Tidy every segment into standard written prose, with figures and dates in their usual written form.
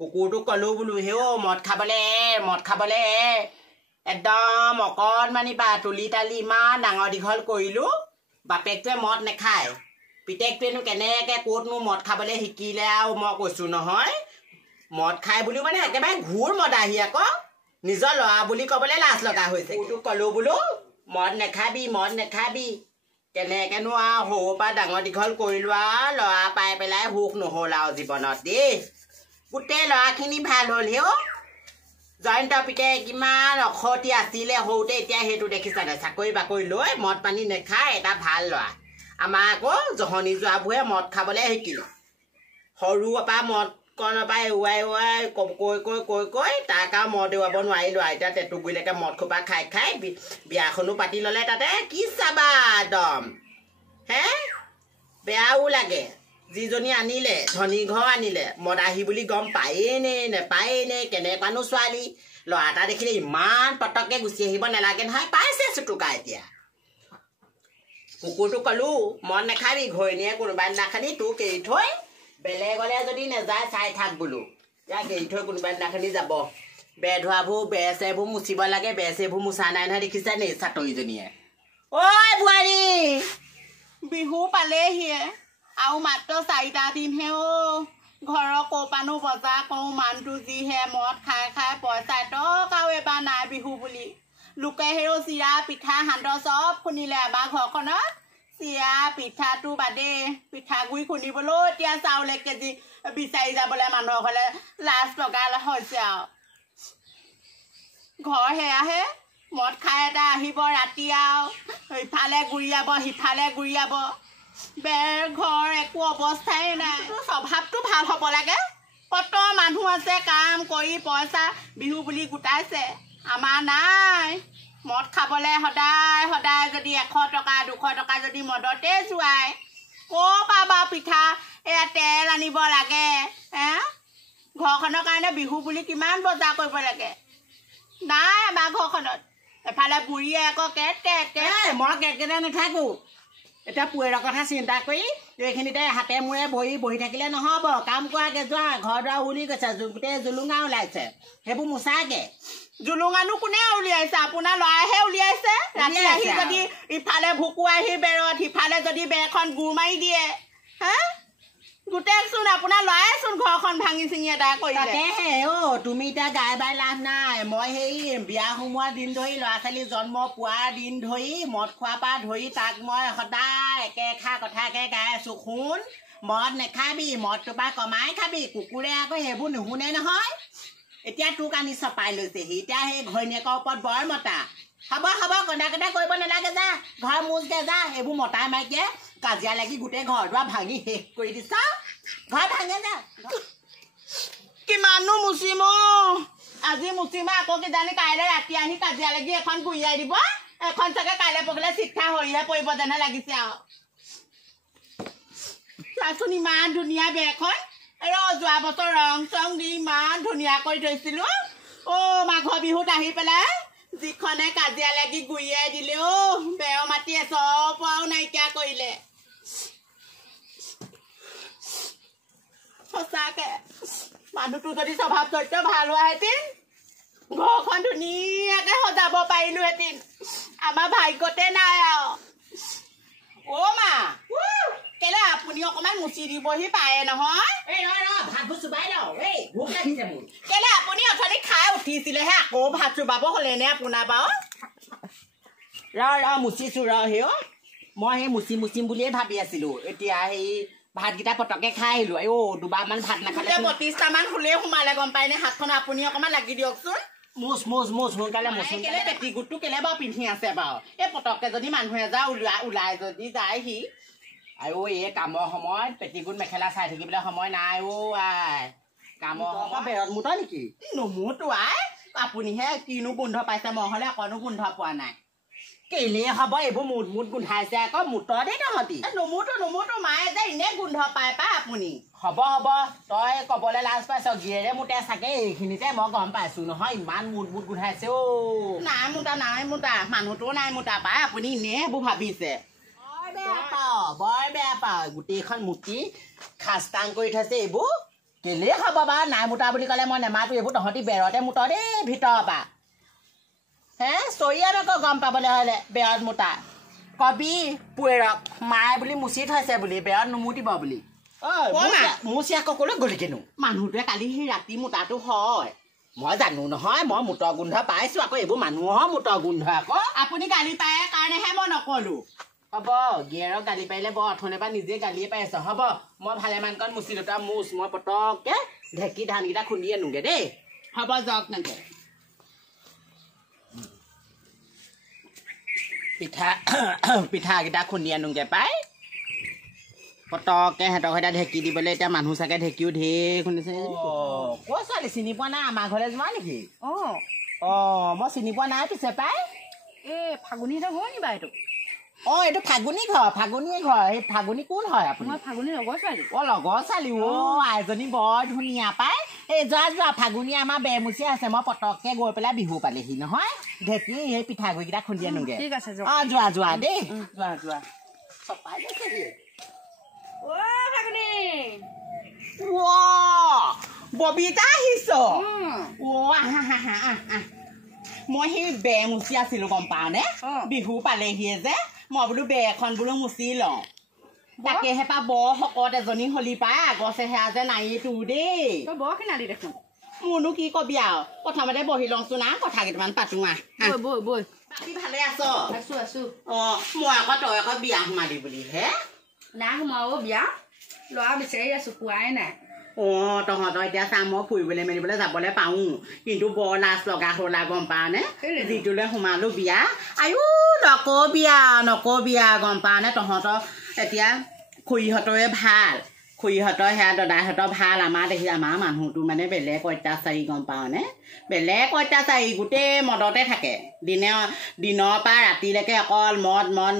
কুকুৰটো কলো বোলো হেও মদ খাবলে একদম অকণমানি বা তুলি তালি ইমান ডাঙৰ দীঘল কৰিলো বাপেকটোৱে মদ নেখায় পিতেকটোৱেনো কেনেকে ক'তনো মদ খাবলে শিকিলে আৰু মই কৈছো নহয় মদ খাই বুলি মানে একেবাৰে ঘূৰ মদাহি আকৌ নিজৰ ল'ৰা বুলি ক'বলৈ লাজ লগা হৈছে কুকুৰটোক কলো বোলো মদ নেখাবি কেনেকেনো আৰু সৰুৰ পৰা ডাঙৰ দীঘল কৰিলো আৰু ল'ৰা পাই পেলাই সুখ নহ'ল আৰু জীৱনত দেই গোটেই ল'ৰাখিনি ভাল হ'ল হেও জয়ন্ত পিতাই কিমান অখতি আছিলে সৰুতে এতিয়া সেইটো দেখিছানে চাকৰি বাকৰি লৈ মদ পানী নেখায় এটা ভাল ল'ৰা আমাৰ আকৌ জহনি যোৱাবোৰে মদ খাবলৈ শিকিলে সৰুৰ পৰা মদ কণৰ পৰা এৱাই কৈ তাক আৰু মদ এৱাব নোৱাৰিলো আৰু এতিয়া তেতুগুৰিলৈকে মদ খোপা খাই বিয়াখনো পাতি ল'লে তাতে কি চাবা একদম হে বেয়াও লাগে যিজনী আনিলে ধনী ঘৰ আনিলে মদাহী বুলি গম নেপায়েই নে কেনেকুৱানো ছোৱালী ল'ৰা এটা দেখিলে ইমান পটককে গুচি আহিব নালাগে নহয় পাইছে চুটুকা এতিয়া কুকুৰটো কলো মদ নেখাবি ঘৈণীয়ে কোনোবা দিনাখনি তোক এৰি থৈ বেলেগলে যদি নেযায় চাই থাক বোলো ইয়াক এৰি থৈ কোনোবা দিনাখনি যাব বেৰ ধোৱাবোৰ বেৰ চেৰবোৰ মুচিব লাগে বেৰ চেৰবোৰ মুচা নাই নহয় দেখিছা নে চাটৰিজনীয়ে ঐ বোৱাৰী বিহু পালেহিয়ে আৰু মাত্ৰ 4টা দিনহে ঘৰৰ কৌপানো বজাৰ কৰোঁ মানুহটো যিহে মদ খাই পইচা টকাও এবাৰ নাই বিহু বুলি লোকে হেৰো চিৰা পিঠা সান্দহ চব খুন্দিলে আমাৰ ঘৰখনত চিৰা পিঠাটো বাদে পিঠাগুড়ি খুন্দিবলৈও এতিয়া চাউল 1 কেজি বিচাৰি যাবলৈ মানুহৰ ঘৰলৈ লাজ লগা হৈছে আৰু ঘৰ সেয়াহে মদ খাই এটা আহিব ৰাতি আৰু ইফালে গুৰিয়াব সিফালে গুৰিয়াব বেৰ ঘৰ একো অৱস্থাই নাই স্বভাৱটো ভাল হ'ব লাগে কত মানুহ আছে কাম কৰি পইচা বিহু বুলি গোটাইছে আমাৰ নাই মদ খাবলৈ সদায় যদি 100 টকা 200 টকা যদি মদতে যোৱাই ক'ৰ পৰা বাৰু পিঠা এয়া তেল আনিব লাগে ঘৰখনৰ কাৰণে বিহু বুলি কিমান বজাৰ কৰিব লাগে নাই আমাৰ ঘৰখনত এফালে বুঢ়ীয়ে আকৌ মই কেটকেটা নাথাকো এতিয়া পুৱেৰৰ কথা চিন্তা কৰি এইখিনিতে হাতে মূৰে বহি থাকিলে নহ'ব কাম কৰাকে যোৱা ঘৰ দুৱাৰ উলি গৈছে গোটেই জুলুঙা ওলাইছে সেইবোৰ মোচাকে জুলুঙানো কোনে উলিয়াইছে আপোনাৰ ল'ৰাইহে উলিয়াইছে ৰাতি আহি যদি ইফালে ভুকু আহি বেৰত সিফালে যদি বেৰখন গুৰ মাৰি দিয়ে গোটেইচোন আপোনাৰ ল'ৰাইচোন ঘৰখন ভাঙি চিঙি এটা কৰিলে তুমি এতিয়া গাই বাই লাভ নাই মই সেই বিয়া সোমোৱা দিন ধৰি ল'ৰা ছোৱালী জন্ম পোৱাৰ দিন ধৰি মদ খোৱাৰ পৰা ধৰি তাক মই সদায় একেষাৰ কথাকে গাই আছো শুন মদ নেখাবি মদটোৰ পৰা কমাই খাবি কুকুৰে আকৌ সেইবোৰ নুশুনে নহয় এতিয়া তোক আনি চপাই লৈছেহি এতিয়া সেই ঘৈণীয়েকৰ ওপৰত বৰ মতা হ'ব কন্দা কৰিব নালাগে যা ঘৰ মুচগে যা এইবোৰ মতাই মাইকীয়ে কাজিয়া লাগি গোটেই ঘৰ দুৱাৰ ভাঙি শেষ কৰি দিছ ঘৰ ভাঙে যা কিমানো মুচিম আজি মুচিম আকৌ কিজানি কাইলৈ ৰাতি আহি কাজিয়া লাগি এখন গুৰিয়াই দিব এখন চাগে কাইলৈ পগিলে চিঠা হৈহে পৰিব যেনে লাগিছে আৰু চাচোন ইমান ধুনীয়া বেৰখন যোৱা বছৰ ৰং চং দি ইমান ধুনীয়া কৰি থৈছিলো মাঘৰ বিহুত আহি পেলাই যিখনে কাজিয়া লাগি গুৰিয়াই দিলে বেৰ মাটিয়ে চব নাইকিয়া কৰিলে সঁচাকে মানুহটো যদি স্বভাৱ চৰিত্ৰ ভাল হোৱাহেঁতেন ঘৰখন ধুনীয়াকে সজাব পাৰিলোহেঁতেন আমাৰ ভাগ্যতে নাই আৰু মা কেলে আপুনি অকমান মুচি দিবহি পাৰে নহয় কেলে আপুনি অথনি খাই উঠিছিলেহে আকৌ ভাত চুবাব হ'লে নে আপোনাৰ বাৰু মুচিছো মই সেই মুচিম বুলিয়ে ভাবি আছিলো এতিয়া সেই ভাতকেইটা পটকে খাই আহিলো দুবাৰমান ভাত নাখালে 32টামান ফুলে সোমালে গম পাই নে হাতখন আপুনি অকমান লাগি দিয়কচোন মোচ সোনকালে কেলে পেটিগুটটো কেলে বাৰু পিন্ধি আছে বাৰু এই পটককে যদি মানুহে ওলাই যদি যায়হি এই কামৰ সময়ত পেটিগুট মেখেলা চাই থাকিবলৈ সময় নাই কামৰ সময় বেৰত মুতা নেকি নুমুতো আপুনিহে কিনো গোন্ধ পাইছে মই হ'লে অকণো গোন্ধ পোৱা নাই কেলে হ'ব এইবোৰ মুঠ গোন্ধাইছে আকৌ মুতৰ দেই তহঁতি নুমুতো মায়ে যে এনে গোন্ধ পায় আপুনি হ'ব তই ক'বলৈ লাজ পাইছ গিয়েৰে মুতে চাগে এইখিনিতে মই গম পাইছো নহয় ইমান মুঠ গোন্ধাইছে নাই মুতা মানুহটো নাই মুতা পাই আপুনি এনে এইবোৰ ভাবিছে বৰ বেয়া পাওঁ গোটেইখন মুতি খাস্তাং কৰি থৈছে এইবোৰ কেলে খাব বা নাই মুতা বুলি ক'লে মই নেমাতো এইবোৰ তহঁতি বেৰতে মুত দেই ভিতৰৰ পৰা হে চৰিয়া নক গম পাবলৈ হ'লে বেৰত মুতা কবি পুৱেৰক মায়ে বুলি মুচি থৈছে বুলি বেৰত নুমুতিব বুলি মুচি আকৌ ক'লৈ গ'লি কেনো মানুহটোৱে কালি সেই ৰাতি মুতাটো হয় মই জানো নহয় মই মুতৰ গোন্ধ পাইছোঁ আকৌ এইবোৰ মানুহৰ মুতৰ গোন্ধ আকৌ আপুনি গালি পায় কাৰণেহে মই নকলো হ'ব গিয়েৰক গালি পাৰিলে বৰ অথনে পৰা নিজে গালিয়ে পাই আছ হ'ব মই ভালেমানকণ মুচি দুটা মুচ মই পটককৈ ঢেঁকী ধানকেইটা খুন্দি আনোগৈ দেই হ'ব যাওক নেকি পিঠাকেইটা খুন্দি আনোগৈ পাই পটককৈ সিহঁতক এটা ঢেঁকী দিবলৈ এতিয়া মানুহ চাগে ঢেঁকীও ঢেৰ খুন্দিছে ক'ৰ ছোৱালী চিনি পোৱা নাই আমাৰ ঘৰলৈ যোৱা নেকি মই চিনি পোৱা নাই পিছে পাই এই ফাগুনীহঁতৰ ঘৰ নি বা এইটো এইটো ফাগুনী ঘৰ এই ফাগুনী কোন হয় আপুনি মই ফাগুনী লগৰ ছোৱালী লগৰ ছোৱালী আইজনী বৰ ধুনীয়া পাই এই যোৱা ফাগুনী আমাৰ বেৰমুচি আছে মই পটককৈ গৈ পেলাই বিহু পালেহি নহয় ঢেঁকী সেই পিঠাগুড়িকেইটা খুন্দি আনোগৈ ঠিক আছে যোৱা দেই যোৱা চপাই গৈছে ববিতা আহিছ মই সেই বেৰ মুচি আছিলো গম পাৱনে বিহু পালেহিয়ে যে মই বোলো বেৰ এখন বোলো মুচি লওঁ তাকে হেপা বৰ শকত এজনী হলি পাই আগৰ চেহেৰা যে নাই তোৰ দেই বৰ খিনালি দেখোন মোৰনো কি কবি আৰু প্ৰথমতে বহি লওঁচোন না কথা কেইটামান পাতো বৈ বাকী ভালে আছ আছো মই আকৌ তই আকৌ বিয়া সোমালি বুলি হে নাই সোমাব বিয়া ল'ৰা বিচাৰি আছো পোৱাই নাই তহঁতৰ এতিয়া চা মই ফুৰিবলৈ মেলিবলৈ যাবলৈ পাওঁ কিন্তু বৰ লাজ লগা হ'লা গম পাৱনে যিটোলৈ সোমালো বিয়া আয়ো নকবিয়া গম পাৱনে তহঁতৰ এতিয়া খুৰীহঁতৰে ভাল খুৰীহঁতৰ সেয়া দাদাহঁতৰ ভাল আমাৰ মানুহটো মানে বেলেগ অত্যাচাৰী গম পাৱনে বেলেগ অত্যাচাৰী গোটেই মদতে থাকে দিনৰ পৰা ৰাতিলৈকে অকল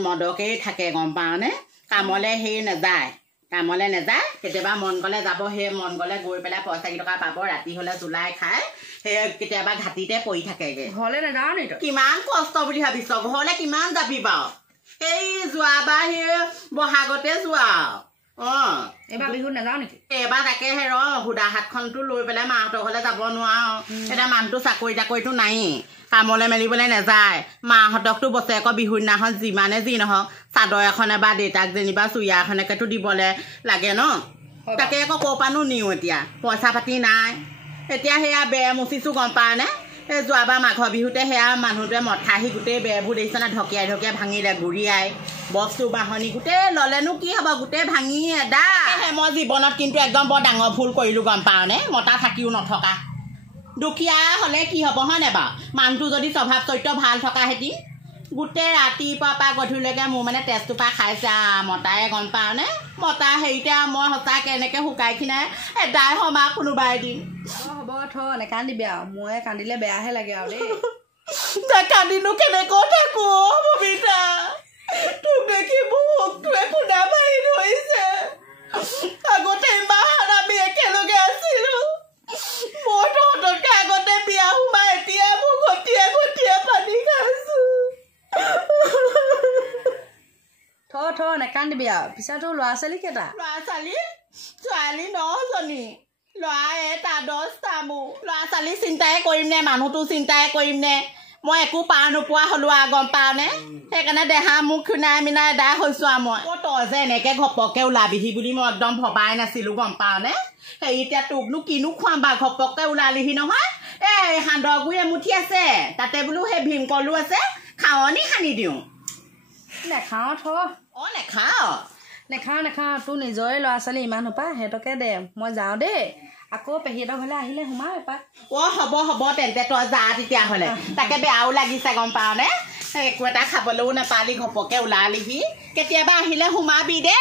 মদকেই থাকে গম পাৱনে কামলৈ নাযায় কেতিয়াবা মন গ'লে যাব সেই মন গ'লে গৈ পেলাই পইচা কেইটকা পাব ৰাতি হ'লে জুলাই খাই সেই কেতিয়াবা ঘাটিতে পৰি থাকেগৈ ঘৰলৈ নাযাওঁ নি কিমান কষ্ট বুলি ভাবিছ ঘৰলৈ কিমান যাবি বাৰু সেই যোৱাবাৰ সেই বহাগতে যোৱা এইবাৰ বিহুত নাযাওঁ নেকি এইবাৰ তাকেহে সুদা হাতখনটো লৈ পেলাই মাহঁতৰ ঘৰলৈ যাব নোৱাৰো এতিয়া মানুহটো চাকৰিটো নায়েই কামলৈ মেলিবলৈ নাযায় মাহঁতকতো বছৰেকৰ বিহুৰ দিনাখন যিমানে যি নহওক চাদৰ এখনে বা দেউতাক যেনিবা চুৰিয়া এখনকেতো দিবলৈ লাগে ন তাকে আকৌ ক'ৰ পৰানো নিওঁ এতিয়া পইচা পাতি নাই এতিয়া সেয়া বেৰ মুচিছোঁ গম পাৱনে এই যোৱাবাৰ মাঘৰ বিহুতে সেয়া মানুহটোৱে মঠা আহি গোটেই বেৰবোৰ দেখিছে না ঢকিয়াই ভাঙিলে গুৰিয়াই বস্তু বাহনি গোটেই ল'লেনো কি হ'ব গোটেই ভাঙি মই জীৱনত কিন্তু একদম বৰ ডাঙৰ ভুল কৰিলোঁ গম পাৱনে মতা থাকিও নথকা দুখীয়া হ'লে কি হ'ব হয়নে বাৰু মানুহটো যদি স্বভাৱ চৰিত্ৰ ভাল থকা হেঁতি গোটেই ৰাতিপুৱাৰ পৰা গধূলিলৈকে মোৰ মানে তেজটোপা খাইছে মতাই গম পাৱনে মতা হেৰিতে মই সঁচাকৈ এনেকৈ শুকাই খিনাই এদাই হ'ম কোনোবা এদিন হ'ব নেকান্দিবি আৰু মই কান্দিলে বেয়াহে লাগে আৰু দেই কান্দিনো কেনেকৈ থাকো ববিতা তোক দেখি বুকুটোৱে খুন্দা মাৰি ধৰিছে আগতে ইমান আমি একেলগে আছিলো মই তহঁততকৈ আগতে বিয়া সোমাই এতিয়া মোৰ ঘটিয়ে পানী খাইছো নেকান্দিবি আৰু পিছতো ল'ৰা ছোৱালী কেইটা ছোৱালী 9জনী ল'ৰা এটা 10টা মোৰ ল'ৰা ছোৱালী চিন্তাই কৰিম নে মানুহটো চিন্তাই কৰিম নে মই একো পাৰ নোপোৱা হ'লো গম পাৱনে সেইকাৰণে দেহা মোক খুনাই মিনাই এদাই হৈছোঁ মই তই যে এনেকৈ ঘপককৈ ওলাবিহি বুলি মই একদম ভবাই নাছিলোঁ গম পাৱনে সেই এতিয়া তোকনো কিনো খুৱাম বা ঘপককৈ ওলালিহি নহয় এই সান্দহ গুৰি এমুঠি আছে তাতে বোলো সেই ভীমকলো আছে খাৱনি সানি দিওঁ নেখাওঁ নেখাওঁ তোৰ নিজৰে ল'ৰা ছোৱালী ইমান সোপা সিহঁতকে দে মই যাওঁ দেই আকৌ পেহীহঁতৰ ঘৰলৈ আহিলে সোমাও এপাক হ'ব তেন্তে তই যা তেতিয়াহ'লে তাকে বেয়াও লাগিছে গম পাৱনে একো এটা খাবলৈও নাপালি ঘপককৈ ওলালিহি কেতিয়াবা আহিলে সোমাবি দে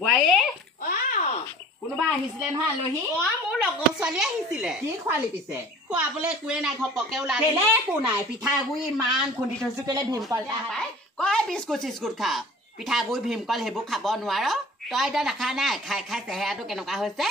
বোৱাৰী কোনোবা আহিছিলে নহয় আলহী মোৰ লগৰ ছোৱালী আহিছিলে কি খোৱালি পিছে খোৱাবলৈ একোৱে নাই ঘপককৈ ওলালি একো নাই পিঠাগুড়ি ইমান খুন্দি থৈছোঁ কেলে ভীমকল পাই কয় বিস্কুট চিস্কুট খা পিঠাগুড়ি ভীমকল সেইবোৰ খাব নোৱাৰ তই এতিয়া নাখা নাই খাই চেহেৰাটো কেনেকুৱা হৈছে